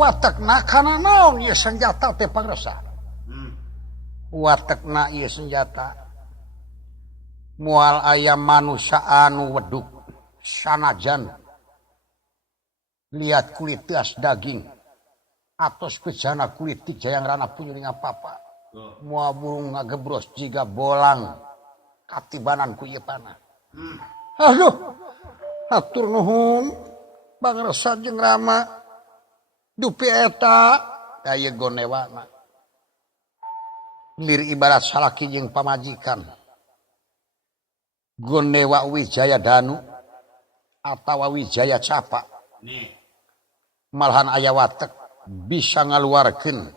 watakna kana naon ieu senjata teh pangresa. Watakna ieu senjata moal aya manusia anu weduk sanajan lihat kulit tias daging atos bejana kulit jayang rana punyuring apa-apa moal burung ngagebros jiga bolang katibanan ku ieu panah. Aduh hatur nuhun pangresa jeung Rama dupi eta aya gonewana lir ibarat salaki jeung pamajikan. Gonewa Wijaya Danu atawa Wijaya Capa malahan aya watek bisa ngaluarkeun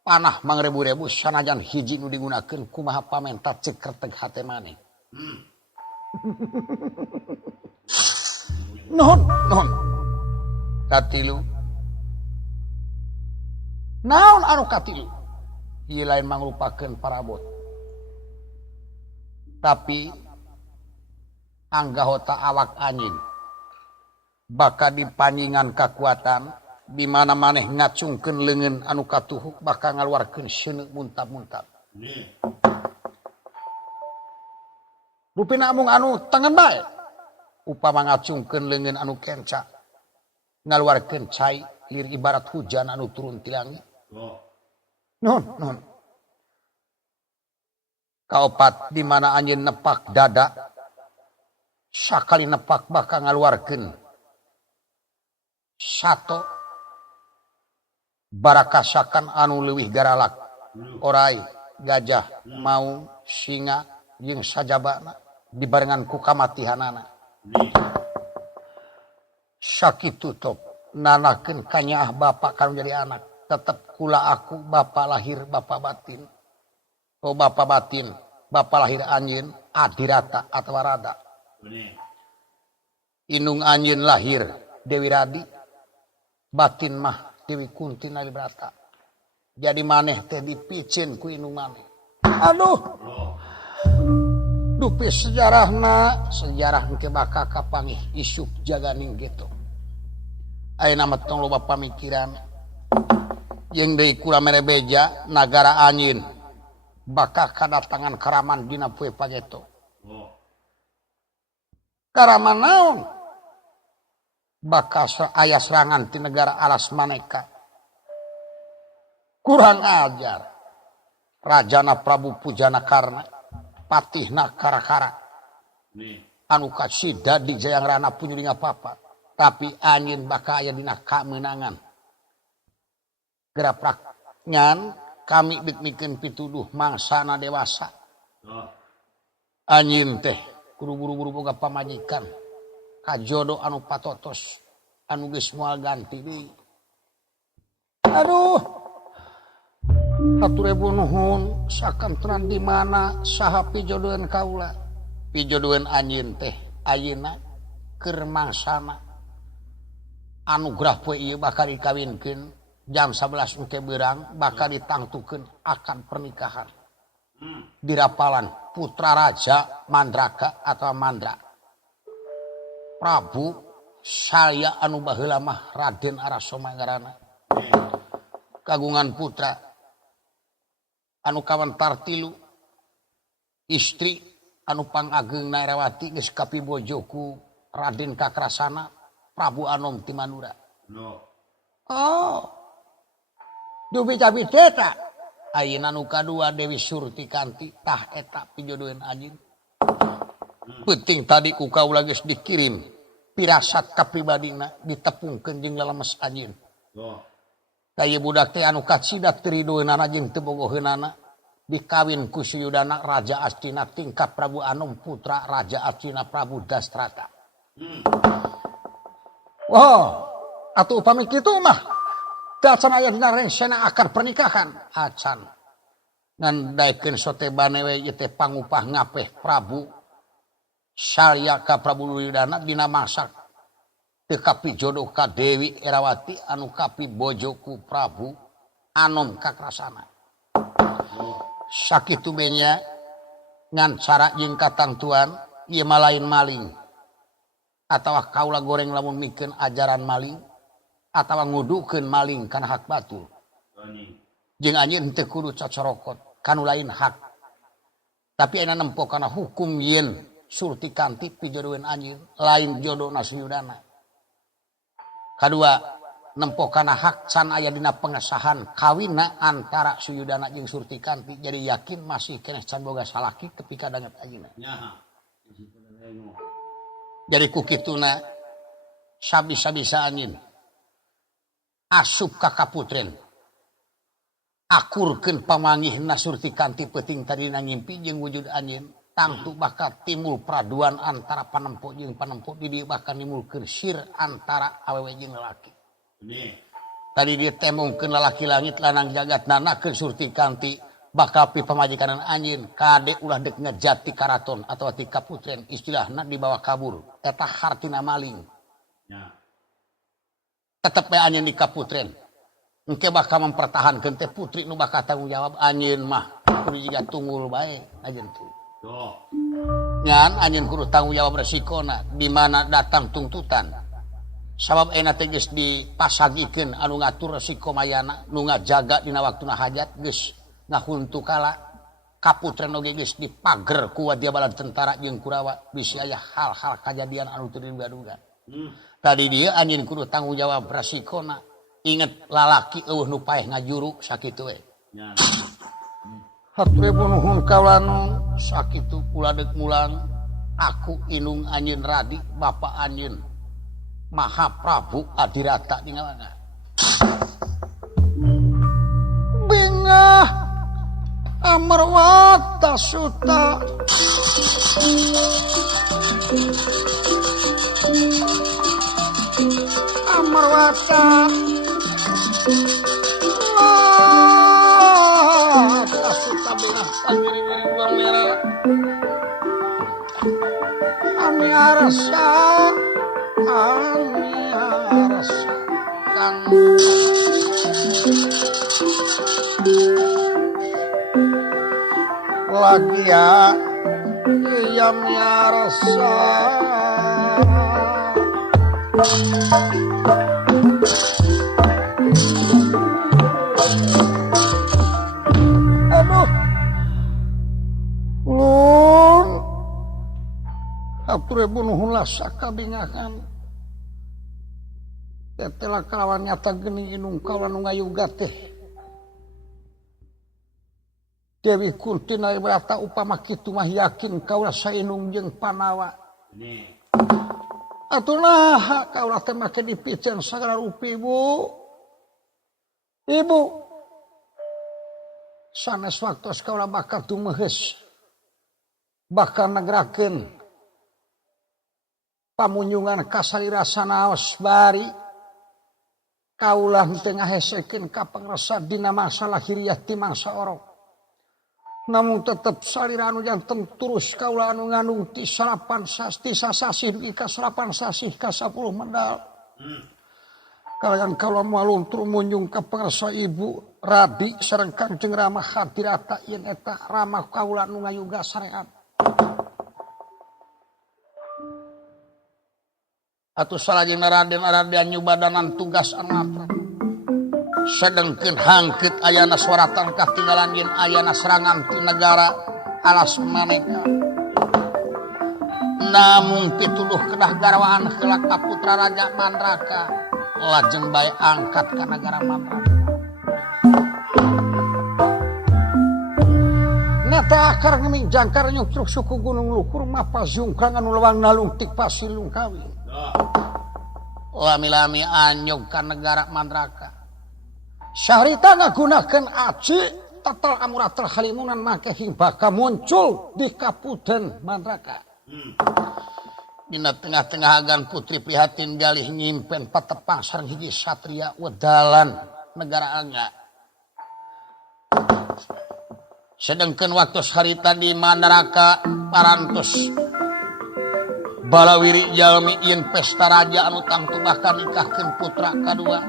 panah mangrebu-rebu sanajan hiji nu digunakeun kumaha pamenta cek kerteg hate maneh. Nuhun katilu naon anu katilu ieu lain mangrupakeun parabot tapi anggahota awak anjing bakal dipanjingan kekuatan di mana maneh ngacungkeun leungeun anu katuhuk bakal ngaluarkeun seuneu muntab-muntab. Rupina amung anu tengen bae upama ngacungkeun leungeun anu kenca ngaluarkeun cai lir ibarat hujan anu turun ti langit. Nuhun. Kaopat di mana anjeun nepak dada sakali nepak bakal ngaluarkeun sato barakasakan anu leuwih garalak orai gajah maung singa jeung sajabana dibarengan ku kamatihanana sakitu top nanakeun kanyaah bapa kanu jadi anak tetep kula aku bapa lahir bapa batin bapa batin bapa lahir anjeun adirata atawa rada. Inung anjeun lahir Dewi Radi batin mah Dewi Kunti Nalibrata jadi maneh teh dipicin ku inung maneh. Aduh dupi sejarah engke bakal kapangih isuk jaganing gitu ayeuna mah tong loba pamikiran jeung deui kula mere beja nagara anjeun bakal kadatangan karaman dina poe pageto. Karaman naon bakal aya serangan ti negara alas maneka kurang ajar Rajana Prabu Pujana Karna patihna Karakara anu kasida di jayang rana punyuring apa-apa tapi anjeun bakal aya dina kamenangan gerapraknyan kami dek-mikeun pituduh mangsana dewasa anjeun teh kudu buru-buru boga pamajikan kajodo anu patotos anu geus moal ganti deui. Aduh hatur nuhun sakantenan di mana saha pijodoeun kaula pijodoeun anjeun teh ayeuna keur mangsana anugrah poe ieu bakal dikawinkeun jam 11 engke beurang bakal ditangtukeun akan pernikahan di rapalan putra raja Mandraka atau Mandra Prabu Salya anu baheula mah Raden Arasoma ngaranna kagungan putra anu kawentar 3 istri anu pangageungna Erawati geus kapibojoku Raden Kakrasana Prabu Anom ti Manura. Dubi-cabi eta ayeuna nu kadua Dewi Surti Kanti tah eta pijodoeun anjeun. Penting tadi ku kaula geus dikirim pirasat ka pribadina ditepungkeun jeung lalemes anjeun. Kaya budak teh anu kacidak teridoeunana jeung teu bogoheunana dikawin ku suyudana Raja Astina tingkat Prabu Anom putra Raja Astina Prabu Dastrata. Atuh upami kitu mah dacan aya dina rencana akad pernikahan acan ngandaikeun sotebane we ieu teh pangupah ngapeh Prabu Salya ka Prabu Duryodana dina masa teu kapijodoh ka Dewi Erawati anu kapibojoku Prabu Anom Kakrasana. Sakitu benya ngan cara jeung katantuan ieu mah lain maling atawa kaula goreng lamun mikeun ajaran maling atawa ngudukeun maling kana hak batul. Jeung anjeun teu kudu cocorokot kanu lain hak. Tapi ayeuna nempo kana hukum yen surti kanti pijodohan anjeun lain jodona suyudana. Kadua nempo kana hak can aya dina pengesahan kawinna antara suyudana jeung surti kanti jadi yakin masih keneh can boga salaki tepi kadanget ayeuna. Jadi ku kituna sabisa-bisa anjeun asup ka kaputren akurkeun pamanggihna surti kanti peuting tadina ngimpi jeung wujud anjeun tangtu bakal timbul peraduan antara panempo jeung panempo di dieu bakal nimbulkeun sir antara awewe jeung lalaki. Tadi dia temongkeun lalaki langit lanang jagat nanakeun surti kanti bakal pi pamajikanan anjeun kade ulah deuk ngejati karaton atawa ti kaputren istilahna dibawa kabur eta hartina maling. Tetep bae anjeun di kaputren engke bakal mempertahankeun teh putri nu bakal tanggung jawab anjeun mah kudu jiga tunggul bae anjeun tuh. Ngan anjeun kudu tanggung jawab resikona di mana datang tuntutan. Sabab ayeuna teh geus dipasagikeun anu ngatur resiko mayana nu ngajaga dina waktuna hajat geus ngahuntu kala kaputren oge geus dipager ku wadia balad tentara jeung Kurawa bisi aya hal-hal kajadian anu teu diduga-duga. Tadi dia anjeun kudu tanggung jawab resikona. Inget lalaki eueuh nu paeh ngajuru sakitu we. Hatur nuhun kawulana sakitu kula deuk mulang aku inung anjeun Radi bapa anjeun Maha Prabu Adirata di ngawana. Bingah Amarwata Suta Amarwata Suta bingah tangiring buang merah Ami arasa kan lagi ya yang rasa aduh lun hatur nuhun lah sakabingahan tetela kalawan nyata geuning inung kaula nu ngayuga teh Dewi Kuntina ibarata upama kitu mah yakin kaula sainung jeung Panawa. Atulah kaula teh make dipicen sagala rupi Bu. Ibu. Sanes waktos kaula bakal tumehes. Bakal nagrakeun pamunjungan ka salirasa naos bari. Kaula teu ngahesekeun ka pangresa dina masa lahiriah ti mangsa orok. Namun tetap salira anu janten terus kaula anu ngandung ti salapan sasti sasasih dugi ka salapan sasih ka 10 medal. Kalian kaula moal tur munjung ka pangresa Ibu Radi sareng Kangjeng Rama Hadirata yen eta Rama kaula anu ngayuga sareat. Atuh salajengna Raden nyubadanan tugas anatra. Sedengkeun hangkeut ayana suaratan katinggalan yen ayana serangan ti negara alas maneka. Namun pituduh kedah garwaan heula ka putra Raja Mandraka lajeng bae angkat ka negara Mandraka. Nata akar ngeming jangkar nyukruk suku Gunung Lukur mapa jungkrang anu lewang nalungtik pasilung kawin. Lami-lami anyog ka negara Mandraka. Syahrita ngagunakeun aci tatal amuratul halimunan make himbaka muncul di Kaputen Mandraka. Dina tengah-tengah agan putri prihatin galih nyimpen patepang sareng hiji satria wedalan negara angga. Sedengkeun waktu harita di Mandraka parantos balawiri jalmi yen pesta raja anu tangtu bakal nikahkeun putra kadua.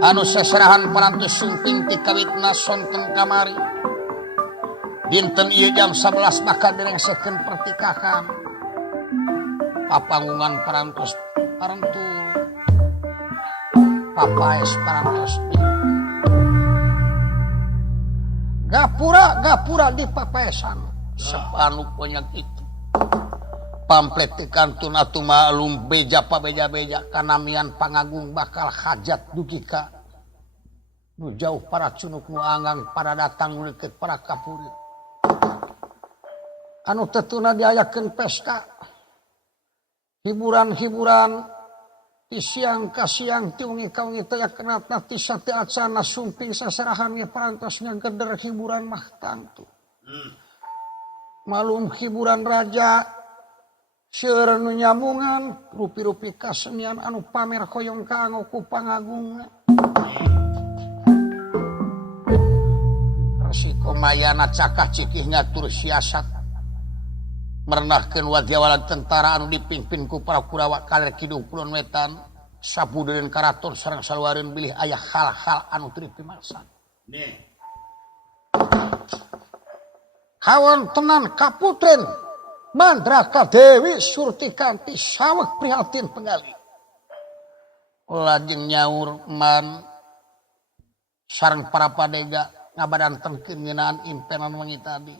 Anu seserahan parantos sumping ti kawitna sonten kamari. Dinten ieu jam 11 bakal direngsekeun pertikahan. Papanggungan parantos parentul papaes parantos gapura di papaesan sepanu penyakit pamflet kantun atuh malum beja pabeja-beja kanamian pangagung bakal hajat dugika nu jauh para cunuk nu anggang para datang nu deukeut para kapurit anu tetuna diayakeun pesta hiburan-hiburan ti siang ka siang ti wengi ka wengi teh kenatna ti sate acana sumping saserahan ge parantos ngageder hiburan mah tangtu malum hiburan raja seueur nu nyamungan rupi-rupi kasenian anu pamer hoyong kaanggo ku pangagungan resiko mayana cakah cikih ngatur siasat merenahkeun wadyawalan tentara anu dipimpin ku para Kurawa kaler kidung kulon wetan sapudeun karaton sareng saluareun bilih aya hal-hal anu teu dipimalsan kawan tenan kaputren Mandraka Dewi Surtikanti saweg prihatin penggali lajeng nyaur man sareng para padega ngabadantenkeun ngeunaan impenan wengi tadi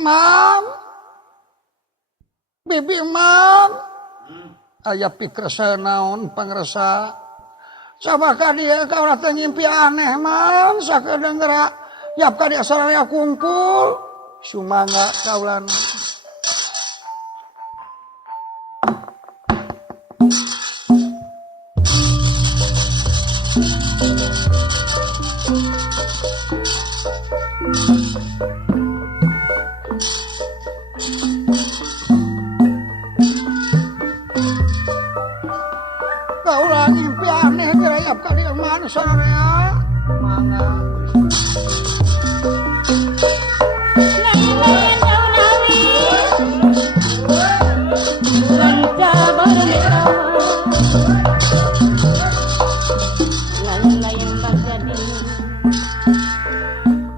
Mam Bibi Mam aya pikresa naon pangresa coba ka dieu kaula teh ngimpi aneh Mam sakedeungna yap ka dieu sararea kumpul sumangga kaulana kaulah ngimpi aneh dirayap ka dieu mana sararea mangga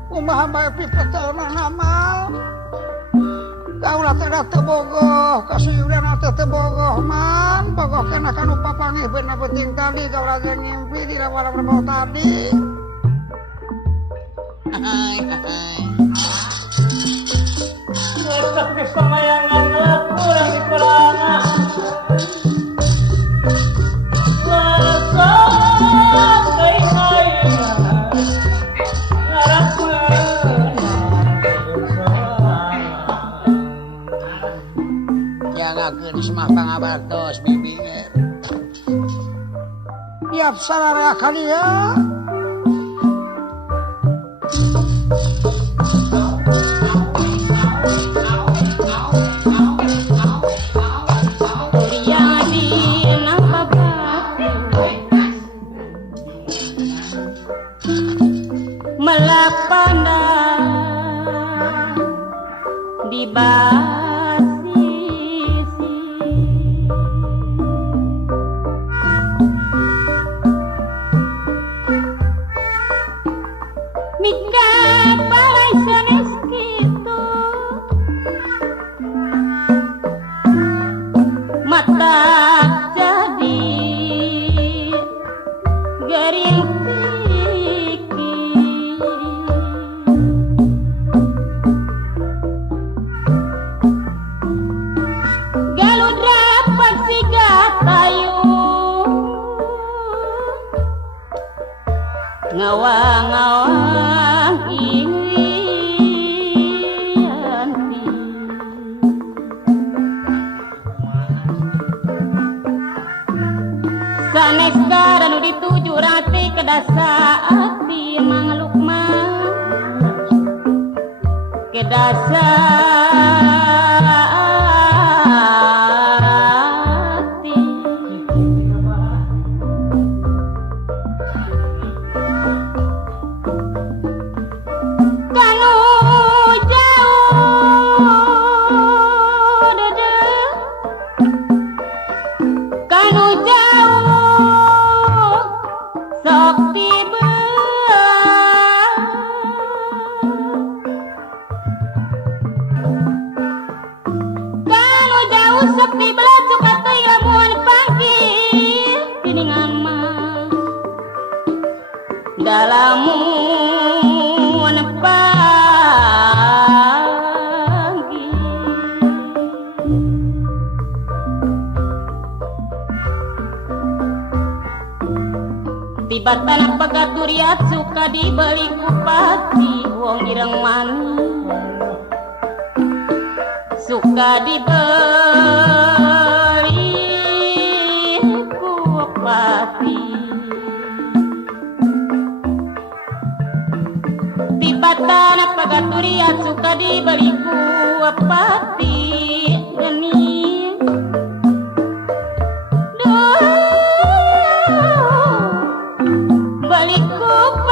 kumaha bae pipeteuna nama kaulah teh teu bogoh kasuyudan teh teu bogoh man bogoh kana kanu papangih beuna penting tadi kaulah teh ngimpi di lawar-lawar tadi hai geus pamayangan laku di pelana jangakeun semah pangabartos bibi tiap sararea ka dieu melapana di basisi mika parai sanes kitu mata jadi garing ngawang-ngawang irianti sanes gara nu dituju rati ke dasa ati manglukma ke dasa lamun pagi tiba-tiba pegaturiat suka dibeli kupati wong ireng mani suka dibeli kupati tiba-tiba pegaturiat suka dibeli kupati geni balik kupati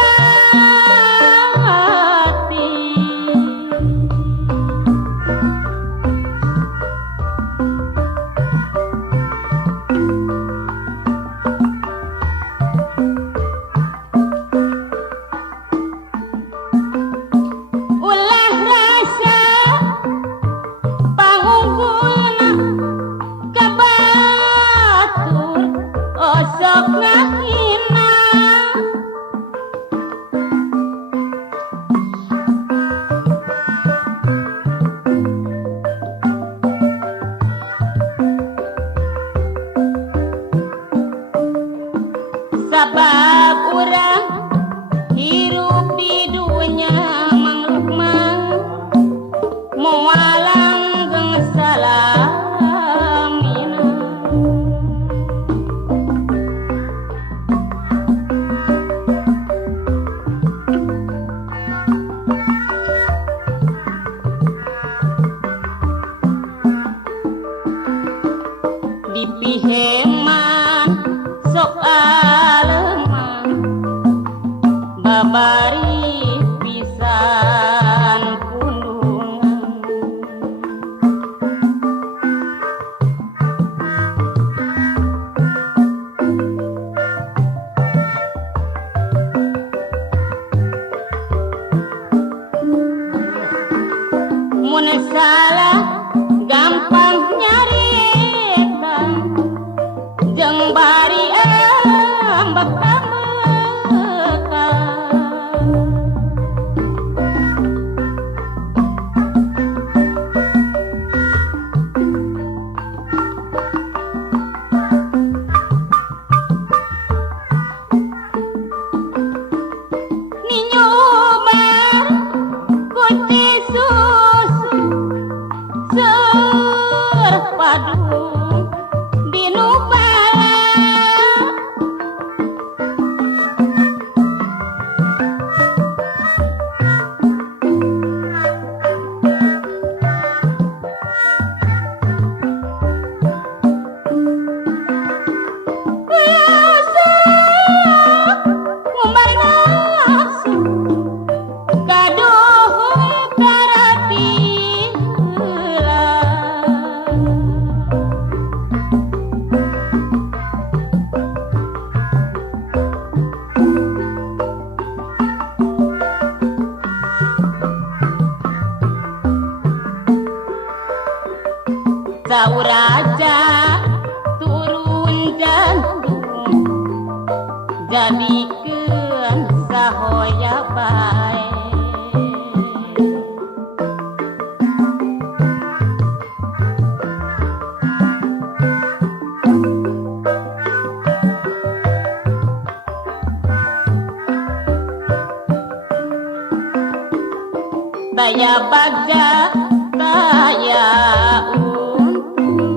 ulah rasa pangunggulna kabatur osok ngahina sabab urang hirup di dunya mangluk mang moalang geng salamina dipiheman sok aleman babari pisan pundungan mun salah gampang nyariekan jeung bari ambek-ambekan ninyobar kuci susu seur padung dinu bala biasa ngumbar nafsu kaduhung karati heula sauraja turun jantung jadikeun sahoya bae daya bagja daya untung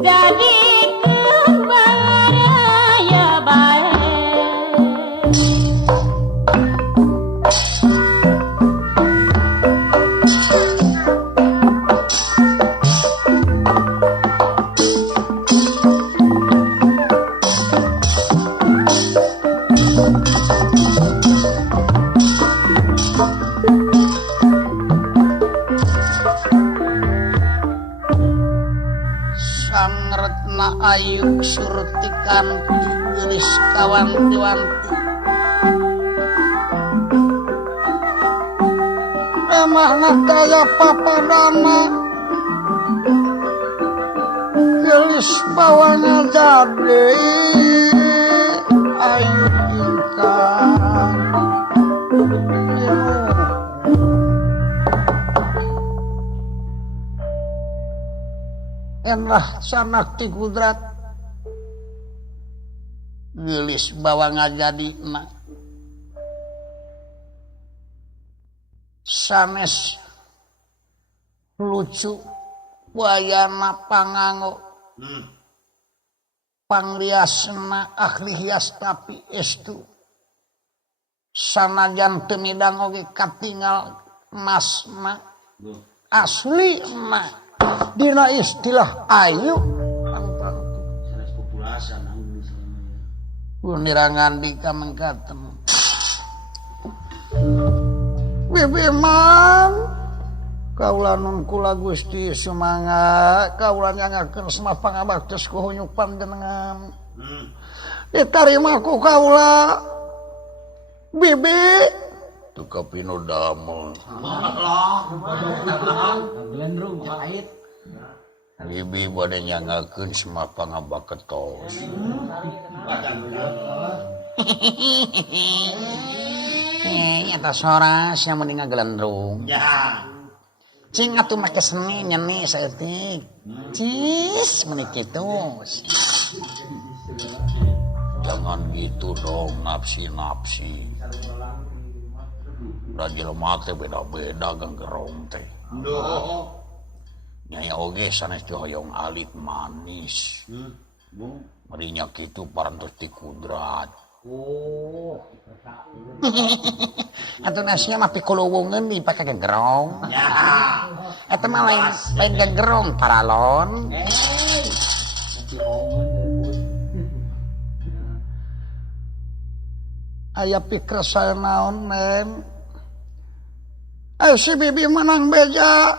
jadikeun baraya bae Sang Retna Ayu Surti Kanti geus kawanti-wanti emahna daya papadana geus bawanya jadi Ayu Intan enrah sanakti kudrat gelis bawa ngajadina sanes lucu wayana pangango pangriasna ahli hias tapi estu sanajan teu midang oge katingal masna asli na dina istilah ayu sanes populasan nirangan di kamengkaten bibi mang kaula nun kula Gusti sumangga kaula nyangakeun semua pangabaktos ku hunyuk panjenengan ditarima ku kaula bibi tu kapino damel bibi bade nyangakeun semua pangabaktos nyata soras yang mending ngagelendrung ya cing atuh make seni nyeni saeutik cis meuni kitu jangan gitu dong nafsi da jelema teh beda-beda ganggerong teh nyai oge sanes teu hoyong alit manis merinya kitu parantos ti kudrat atuh nasinya mah pikulowongeun dipake gegerong eta mah lain gegerong paralon aya pikir saya naon nem si bibi menang beja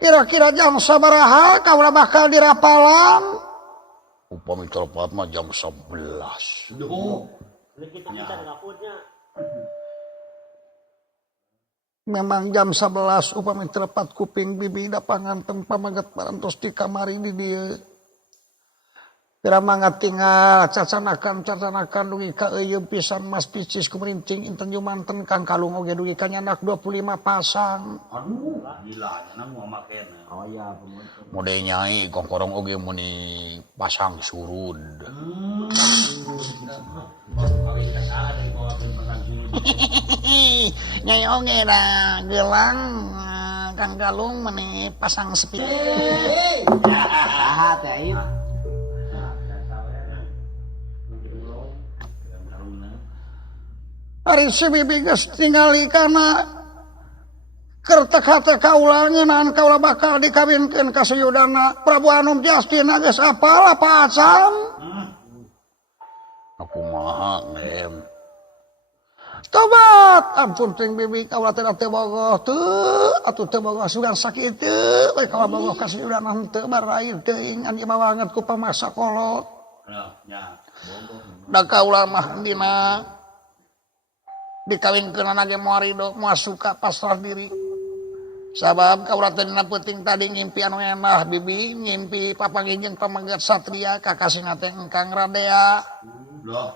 kira-kira jam sabaraha kaula bakal dirapalan upami tepat mah jam 11 memang jam 11 upami tepat kuping bibi da panganten pamaget parantos di kamari di dieu Pira mangga tinggal cacanakan dugi ka eueuh pisan mas picis kumerincing inten jumanten Kang Kalung oge dugi ka nyandak 25 pasang. Aduh, gila nya mau makena. Oh iya, mode nyai kongkorong oge muni pasang surud. Nyai oge da gelang Kang Kalung meni pasang sepi. Ah, teh ieu. Hari si bibi geus tingali kana kertek-hate kaula ngeunaan kaula bakal dikawinkeun ka suyudana Prabu Anum Jastina geus apal apa acan? Aku maha ngem. Tobat ampun ting bibi kaula teh bogoh teu atuh teu bogoh sugan sakitu we kaula bogoh ka suyudana henteu barair teuing an ieu banget ku pamaksa kolot. Ya, bogoh. Da kaula mah dina dikawinkeun anake moal ridho moal suka pasrah diri sabab kaula teh dina peuting tadi ngimpi anu enah bibi ngimpi papanggih jeung pamanggat satria kakasina teh Engkang Radea Loh.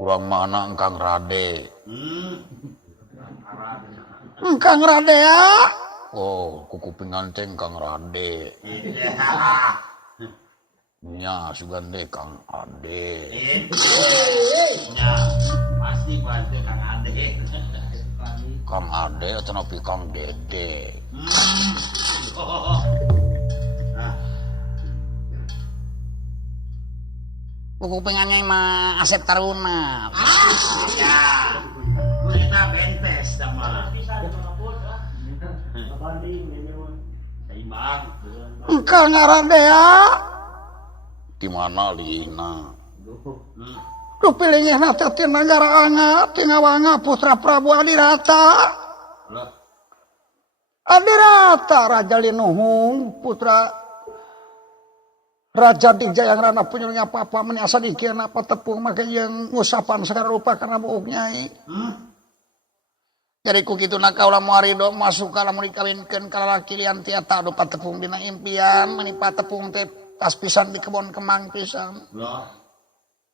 urang mana Engkang Rade Engkang Radea oh kukupingan teh Engkang Rade nya sugan deh Kang Ade. Nya pasti bantu Kang Ade. Kang Ade atau napi Kang Dede. Buku pengannya mah Asep Taruna. Ya. Kita bentes sama. Seimbang. Kang Radea. Di mana lina? Duh pilihnya teh ti negara anga, ti ngawanga putra Prabu Adirata. Adirata Raja Linuhung, putra Raja Dijayang Rana punyanya papa meniasa dikeun apa tepung make jeung ngusapan sagala rupa kana buuk nyai. Jadi ku kituna kaula moal ridho masuk ka lamun dikawinkeun ka lalaki lian tiasa anu patepung dina impian, mani patepung teh pas pisan di kebon kemang pisan.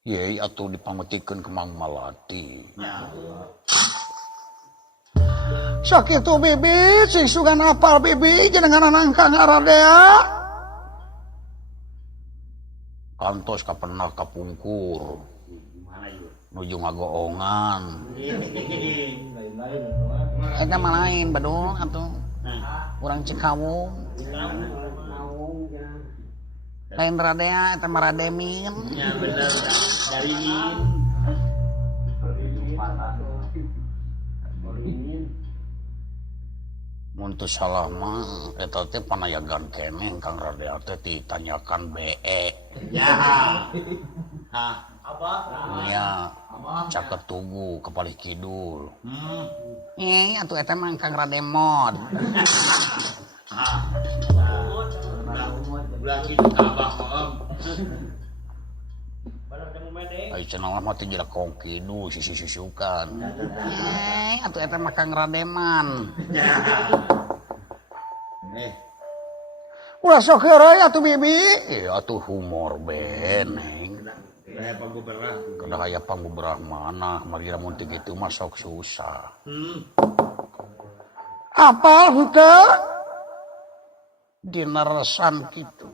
Yei atuh dipangmetikeun kemang malati. sakit tuh bibi sing sugan apal bibi jenengan nangka ngaradea kantos kapenah kapungkur Gimana yuk? nuju ngagoongan eta mah lain badul atuh urang Cikawung lain radea eta mah rademin Ya bener dari mun teu salah mah eta teh panayagan keneh Kang Radea teh ditanyakan BE ya. Hah. nya caket tugu kepalih kidul Hmm. atuh eta mah Kang Rademod Hah. Ulah gitu kabah om. ai cenah mah teh jelas kong kidul sisi-sisukan atuh eta mah Kang Rademan ulah sok heureuy atuh bibi atuh humor beneng Kayak Pak Gubernur. kada aya pangguberah mana mari lamun teu kitu mah sok susah apal henteu dina resan kitu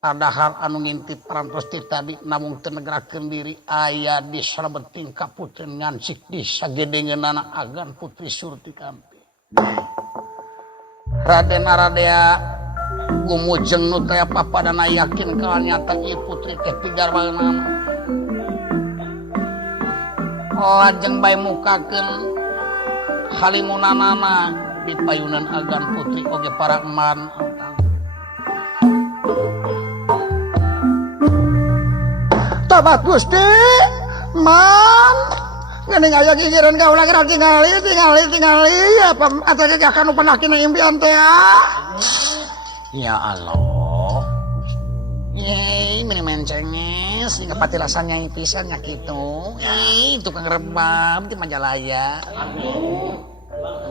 padahal anu ngintip parantos ti tadi namung teu negrakeun diri aya di salebeting kaputreun ngansik di sagedengeunana agan Putri Surti Kampi Raden Aradea gumujeng nu teh papadana yakin kalau nyata ieu putri teh pigarwana lajeng bae mukakeun halimunanana di payunan agan putri oge para eman tabat Gusti man geuning aya gigireun kaula geura tingali apa atawa akan nu pendakina impian teh ya Allah yey meni cenges hingga pati rasanya pisan nya kitu tukang rebam di Majalaya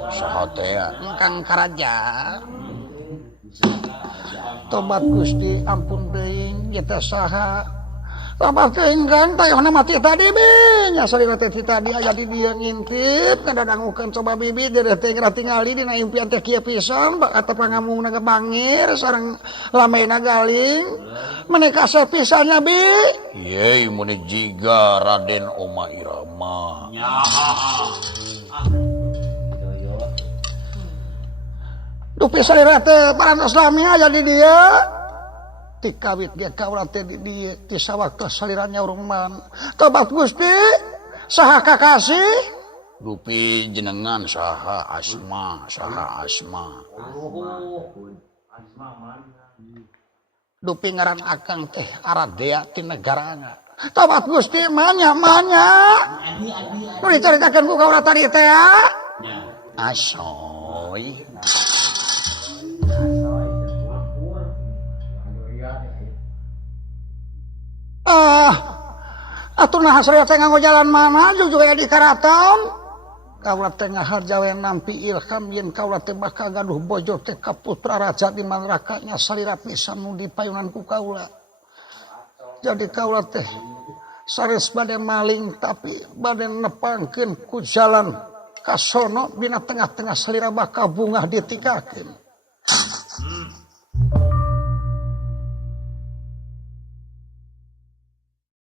saha teh Kang Karaja tobat Gusti ampun deui eta saha tambah keinggan tayona mati tadi nya salira teh tadi aya di dieu ngintip kadadangukeun coba bibi dedeh teh geura tingali dina impian teh kieu pisan eta pangamungna gebangir sareng lamena galing menika sapisannya bi yei mun jiga Raden Oma Irama dupi salira teh parantos lami aya di dieu tikawit dia kaula teh di sawaktu saliranya urang man tobat Gusti saha kakasih dupi jenengan saha Asma dupi ngaran akang teh Aradea ti negarana tobat Gusti manya nu dicaritakeun ku kaula tadi teh asoy atuh nah saya teh nganggo jalan mana jujur aya di karaton kaula teh ngaharjawe nampi ilham yen kaula teh bakal gaduh bojo teh ka putra raja di manrakanya salira pisan nu dipayunan ku kaula jadi kaula teh sares bade maling tapi bade nepangkeun ku jalan ka sono dina tengah-tengah salira bakal bungah ditikakeun